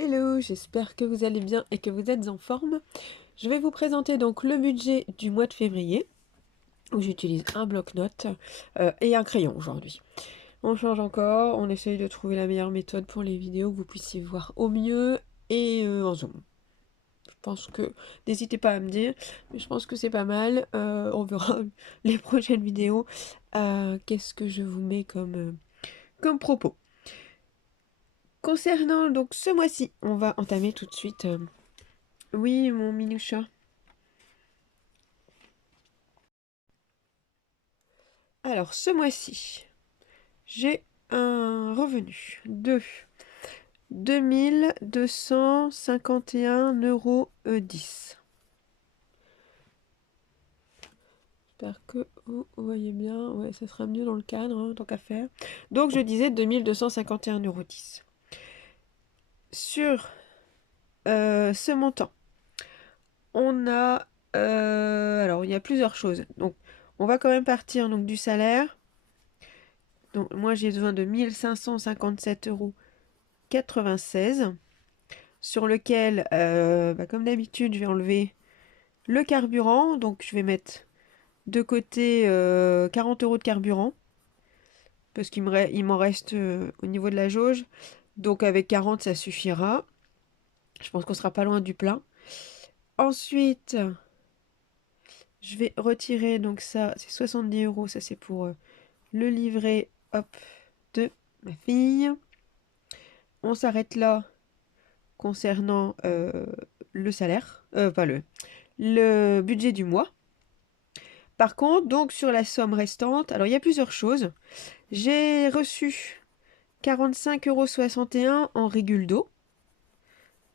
Hello, j'espère que vous allez bien et que vous êtes en forme. Je vais vous présenter donc le budget du mois de février, où j'utilise un bloc-notes et un crayon aujourd'hui. On change encore, on essaye de trouver la meilleure méthode pour les vidéos que vous puissiez voir au mieux et en zoom. Je pense que, n'hésitez pas à me dire, mais je pense que c'est pas mal. On verra les prochaines vidéos. Qu'est-ce que je vous mets comme propos. Concernant donc ce mois-ci, on va entamer tout de suite. Oui, mon minoucha. Alors, ce mois-ci, j'ai un revenu de 2251,10 €. J'espère que vous voyez bien. Ouais, ça sera mieux dans le cadre, hein, tant qu'à faire. Donc, je disais 2251,10 €. Sur ce montant, on a... alors, il y a plusieurs choses. Donc, on va quand même partir donc, du salaire. Donc, moi, j'ai besoin de 1557,96 € sur lequel, comme d'habitude, je vais enlever le carburant. Donc, je vais mettre de côté 40 € de carburant, parce il m'en reste au niveau de la jauge. Donc, avec 40, ça suffira. Je pense qu'on sera pas loin du plein. Ensuite, je vais retirer, donc ça, c'est 70 €. Ça, c'est pour le livret, hop, de ma fille. On s'arrête là concernant le salaire, pas le budget du mois. Par contre, donc sur la somme restante, alors il y a plusieurs choses. J'ai reçu 45,61 € en régule d'eau.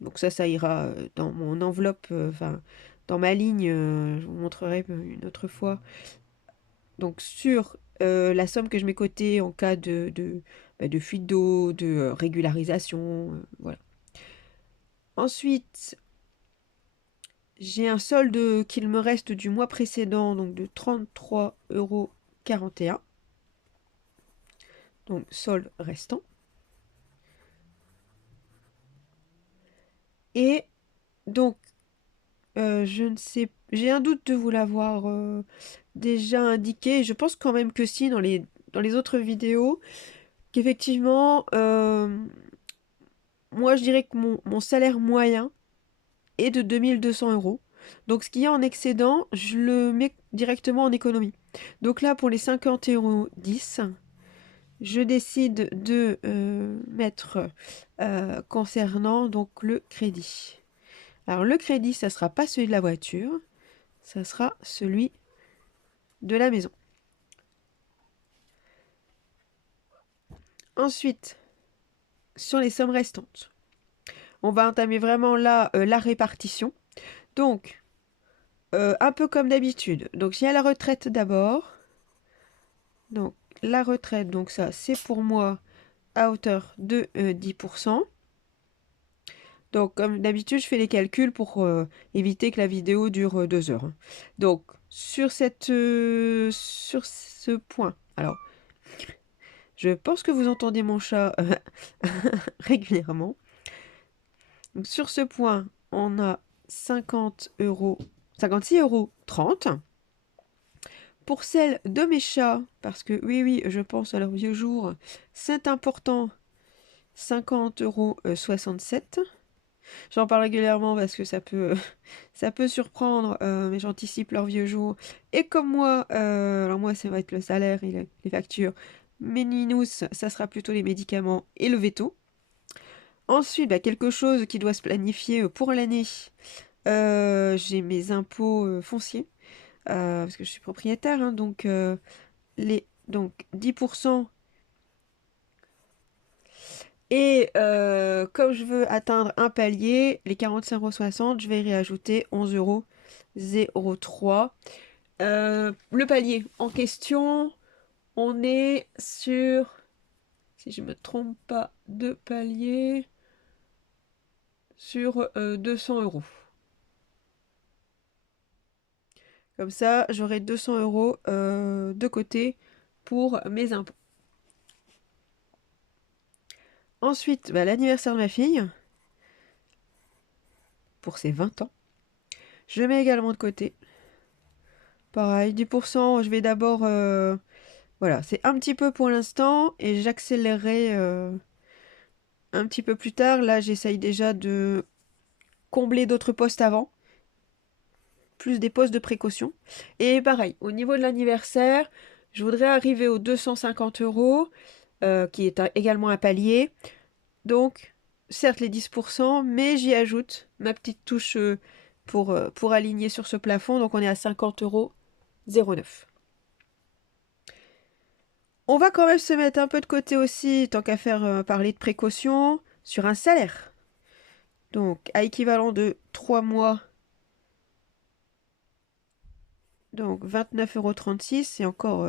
Donc ça ira dans mon enveloppe, enfin dans ma ligne, je vous montrerai une autre fois. Donc sur la somme que je mets côté en cas de fuite d'eau, de régularisation, voilà. Ensuite, j'ai un solde qu'il me reste du mois précédent, donc de 33,41 €. Donc solde restant. Et donc, je ne sais, j'ai un doute de vous l'avoir déjà indiqué. Je pense quand même que si, dans les autres vidéos, qu'effectivement, moi je dirais que mon salaire moyen est de 2200 €. Donc ce qui est en excédent, je le mets directement en économie. Donc là, pour les 50,10 €, je décide de mettre concernant donc le crédit. Alors le crédit, ça sera pas celui de la voiture, ça sera celui de la maison. Ensuite, sur les sommes restantes, on va entamer vraiment là la répartition. Donc, un peu comme d'habitude. Donc, il y a la retraite d'abord. Donc, la retraite, donc ça, c'est pour moi à hauteur de 10%. Donc, comme d'habitude, je fais les calculs pour éviter que la vidéo dure 2 heures. Donc, sur ce point, alors, je pense que vous entendez mon chat régulièrement. Donc, sur ce point, on a 56,30 €. Pour celle de mes chats, parce que oui, je pense à leurs vieux jours, c'est important, 50,67 €. J'en parle régulièrement parce que ça peut surprendre, mais j'anticipe leurs vieux jours. Et comme moi, alors moi ça va être le salaire et les factures, mes ninous, ça sera plutôt les médicaments et le veto. Ensuite, quelque chose qui doit se planifier pour l'année. J'ai mes impôts fonciers, parce que je suis propriétaire, hein, donc, donc 10%. Et comme je veux atteindre un palier, les 45,60 €, je vais y réajouter 11,03 €. Le palier en question, on est sur, si je ne me trompe pas de palier, sur 200 €. Comme ça, j'aurai 200 € de côté pour mes impôts. Ensuite, l'anniversaire de ma fille. pour ses 20 ans. Je mets également de côté. Pareil, 10%, je vais d'abord... voilà, c'est un petit peu pour l'instant et j'accélérerai un petit peu plus tard. Là, j'essaye déjà de combler d'autres postes avant, plus des postes de précaution. Et pareil, au niveau de l'anniversaire, je voudrais arriver aux 250 euros, qui est également un palier. Donc, certes les 10%, mais j'y ajoute ma petite touche pour aligner sur ce plafond. Donc, on est à 50 euros 09. On va quand même se mettre un peu de côté aussi, tant qu'à faire parler de précaution, sur un salaire. Donc, à équivalent de 3 mois, donc 29,36 €, et encore,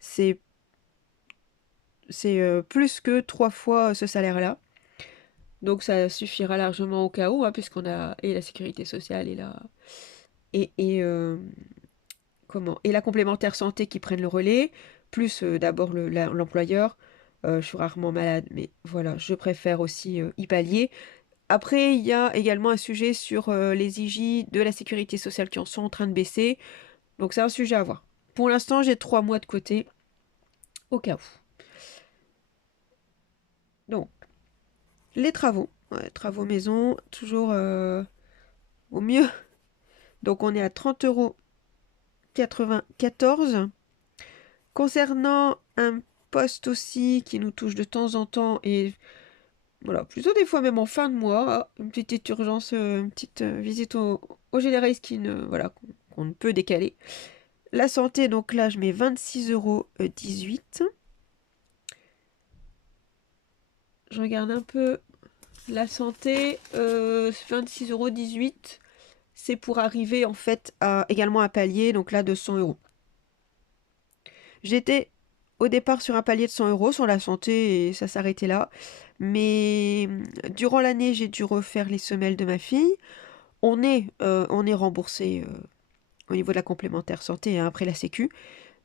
c'est plus que 3 fois ce salaire-là. Donc, ça suffira largement au cas où, hein, puisqu'on a et la sécurité sociale et et la complémentaire santé qui prennent le relais, plus d'abord l'employeur. Je suis rarement malade, mais voilà, je préfère aussi y pallier. Après, il y a également un sujet sur les IJ de la sécurité sociale qui en sont en train de baisser. Donc c'est un sujet à voir. Pour l'instant, j'ai 3 mois de côté, au cas où. Donc, les travaux. Ouais, travaux maison, toujours au mieux. Donc on est à 30,94 €. Concernant un poste aussi qui nous touche de temps en temps, et voilà, plutôt des fois même en fin de mois, une petite urgence, une petite visite au généraliste voilà, qu'on ne peut décaler. La santé, donc là, je mets 26,18 €. Je regarde un peu la santé, 26,18 €. C'est pour arriver en fait à également un palier, donc là, de 100 €. J'étais au départ sur un palier de 100 € sur la santé et ça s'arrêtait là. Mais durant l'année, j'ai dû refaire les semelles de ma fille. On est remboursé au niveau de la complémentaire santé, hein, après la sécu.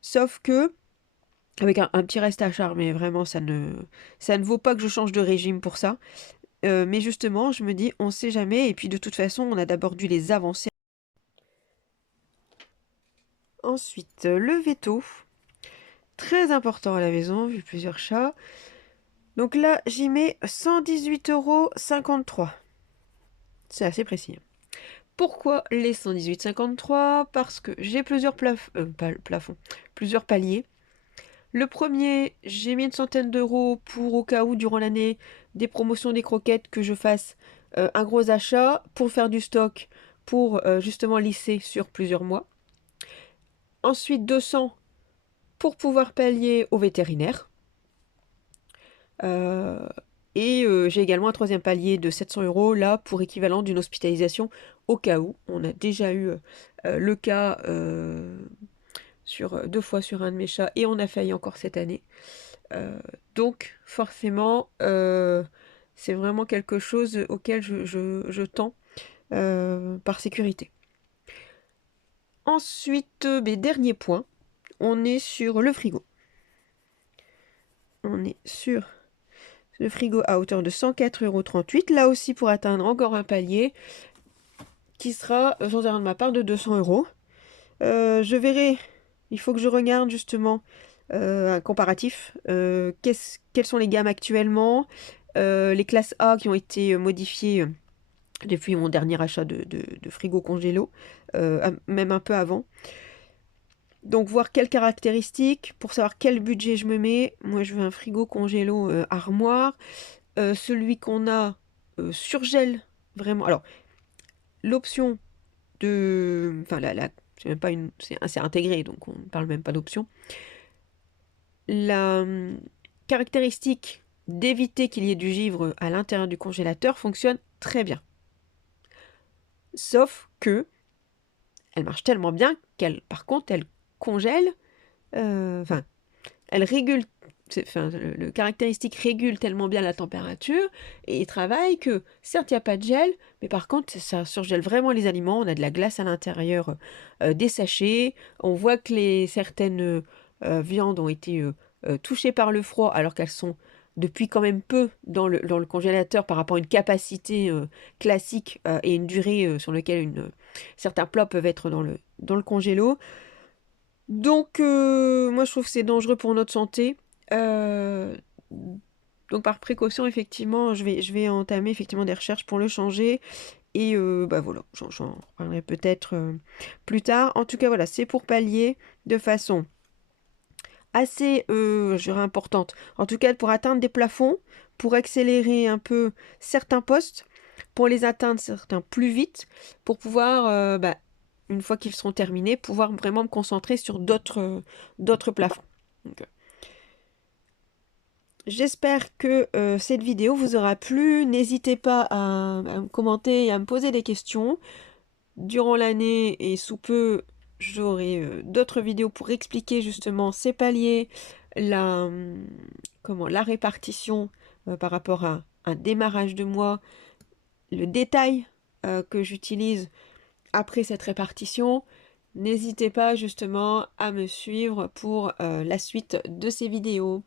Sauf que, avec un petit reste à charge, mais vraiment, ça ne vaut pas que je change de régime pour ça. Mais justement, je me dis, on sait jamais. Et puis de toute façon, on a d'abord dû les avancer. Ensuite, le veto. Très important à la maison, vu plusieurs chats. Donc là, j'y mets 118,53 €. C'est assez précis. Pourquoi les 118,53 €? Parce que j'ai plusieurs plafonds, plusieurs paliers. Le premier, j'ai mis une centaine d'euros pour, au cas où, durant l'année, des promotions des croquettes, que je fasse un gros achat pour faire du stock, pour justement lisser sur plusieurs mois. Ensuite, 200 pour pouvoir pallier au vétérinaire. Euh, et j'ai également un troisième palier de 700 € là pour équivalent d'une hospitalisation au cas où. On a déjà eu le cas sur 2 fois sur un de mes chats et on a failli encore cette année. Donc forcément, c'est vraiment quelque chose auquel je tends par sécurité. Ensuite, dernier point, on est sur le frigo. On est sur le frigo à hauteur de 104,38 €. Là aussi pour atteindre encore un palier qui sera, sans erreur de ma part, de 200 €. Je verrai, il faut que je regarde justement un comparatif. Quelles sont les gammes actuellement, les classes A qui ont été modifiées depuis mon dernier achat de frigo congélo, même un peu avant. Donc voir quelles caractéristiques, pour savoir quel budget je me mets. Moi je veux un frigo congélo armoire. Celui qu'on a surgèle vraiment. Alors, l'option de... Enfin, c'est même pas une... C'est intégré, donc on ne parle même pas d'option. La caractéristique d'éviter qu'il y ait du givre à l'intérieur du congélateur fonctionne très bien. Sauf que elle marche tellement bien par contre, elle congèle, enfin, elle régule, le caractéristique régule tellement bien la température et il travaille que, certes, il n'y a pas de gel, mais par contre, ça surgèle vraiment les aliments. On a de la glace à l'intérieur des sachets. On voit que certaines viandes ont été touchées par le froid alors qu'elles sont depuis quand même peu dans le congélateur par rapport à une capacité classique et une durée sur laquelle certains plats peuvent être dans le congélo. Donc, moi, je trouve que c'est dangereux pour notre santé. Euh, donc, par précaution, effectivement, je vais entamer effectivement des recherches pour le changer. Et bah voilà, j'en reparlerai peut-être plus tard. En tout cas, voilà, c'est pour pallier de façon assez, je dirais, importante. En tout cas, pour atteindre des plafonds, pour accélérer un peu certains postes, pour les atteindre certains plus vite, pour pouvoir, bah, une fois qu'ils seront terminés, pouvoir vraiment me concentrer sur d'autres plafonds. Donc, j'espère que cette vidéo vous aura plu. N'hésitez pas à me commenter et à me poser des questions. Durant l'année et sous peu, j'aurai d'autres vidéos pour expliquer justement ces paliers, la répartition par rapport à un démarrage de mois, le détail que j'utilise après cette répartition. N'hésitez pas justement à me suivre pour la suite de ces vidéos.